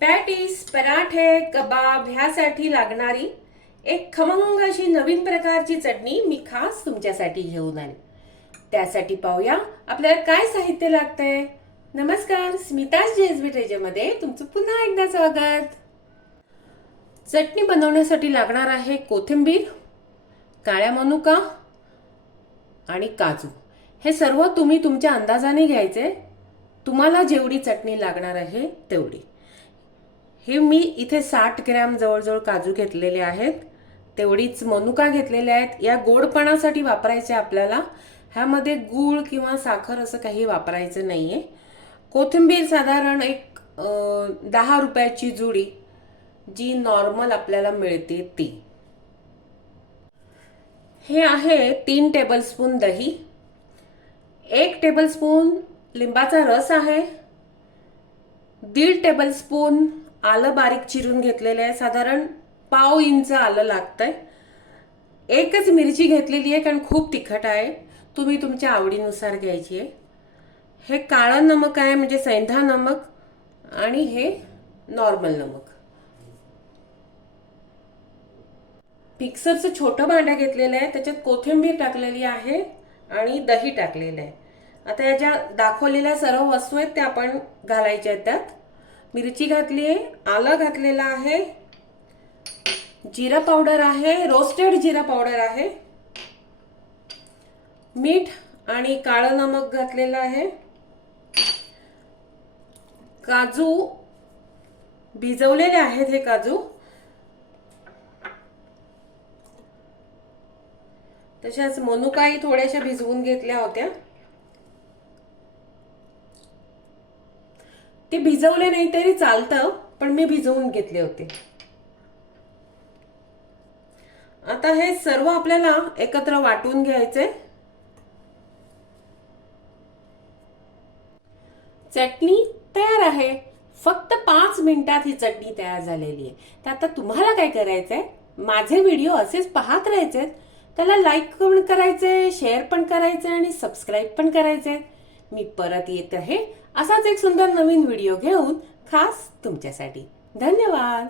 Patties पराठे कबाब ह्यासाठी लागणारी एक खमंग अशी नवीन प्रकारची चटणी मी खास तुमच्यासाठी घेऊन आली. त्यासाठी पाहूया आपल्याला काय साहित्य लागतंय. नमस्कार स्मिताज जेजवी मध्ये तुमचं पुन्हा एकदा स्वागत. चटणी बनवण्यासाठी लागणार आहे कोथिंबीर काळ्या मनुका आणि काजू. हे सर्व तुम्ही तुमच्या अंदाजाने घ्यायचे. तुम्हाला जेवढी चटणी लागणार आहे तेवढी. हे मी इथे साठ ग्रॅम जवळजवळ काजू घेतलेले आहेत. तेवढीच मनुका घेतलेल्या आहेत. या गोडपणासाठी वापरायचे आपल्याला. ह्यामध्ये गूळ किंवा साखर असं काही वापरायचं नाही आहे कोथिंबीर साधारण एक दहा रुपयाची जुडी जी नॉर्मल आपल्याला मिळते ती. हे आहे तीन टेबलस्पून दही. एक टेबलस्पून लिंबाचा रस आहे. दीड टेबलस्पून आलं बारीक चिरून घेतलेलं आहे. साधारण पाव इंच आलं लागतंय. एकच मिरची घेतलेली आहे कारण खूप तिखट आहे. तुम्ही तुमच्या आवडीनुसार घ्यायची आहे. हे काळं नमक आहे म्हणजे सैंधा नमक आणि हे नॉर्मल नमक. मिक्सरचं छोटं भांडं घेतलेलं आहे. त्याच्यात कोथिंबीर टाकलेली आहे आणि दही टाकलेलं आहे. आता या ज्या दाखवलेल्या सर्व वस्तू आहेत त्या आपण घालायच्या आहेत त्यात. मिरची घातली आहे आलं घातलेलं आहे. जिरा पावडर आहे रोस्टेड जिरा पावडर आहे. मीठ आणि काळं नमक घातलेलं आहे. काजू भिजवलेले आहेत हे काजू. तशाच मनुकाही थोड्याशा भिजवून घेतल्या होत्या. ते भिजवले नाही तरी चालतं पण मी भिजवून घेतले होते. आता हे सर्व आपल्याला एकत्र वाटून घ्यायचे. चटणी तयार आहे. फक्त पाच मिनिटात ही चटणी तयार झालेली आहे. तर आता तुम्हाला काय करायचंय? माझे व्हिडिओ असेच पाहत राहायचे त्याला लाईक पण करायचे शेअर पण करायचे आणि सबस्क्राईब पण करायचे मी परत येत आहे असाच एक सुंदर नवीन व्हिडिओ घेऊन खास तुमच्यासाठी. धन्यवाद.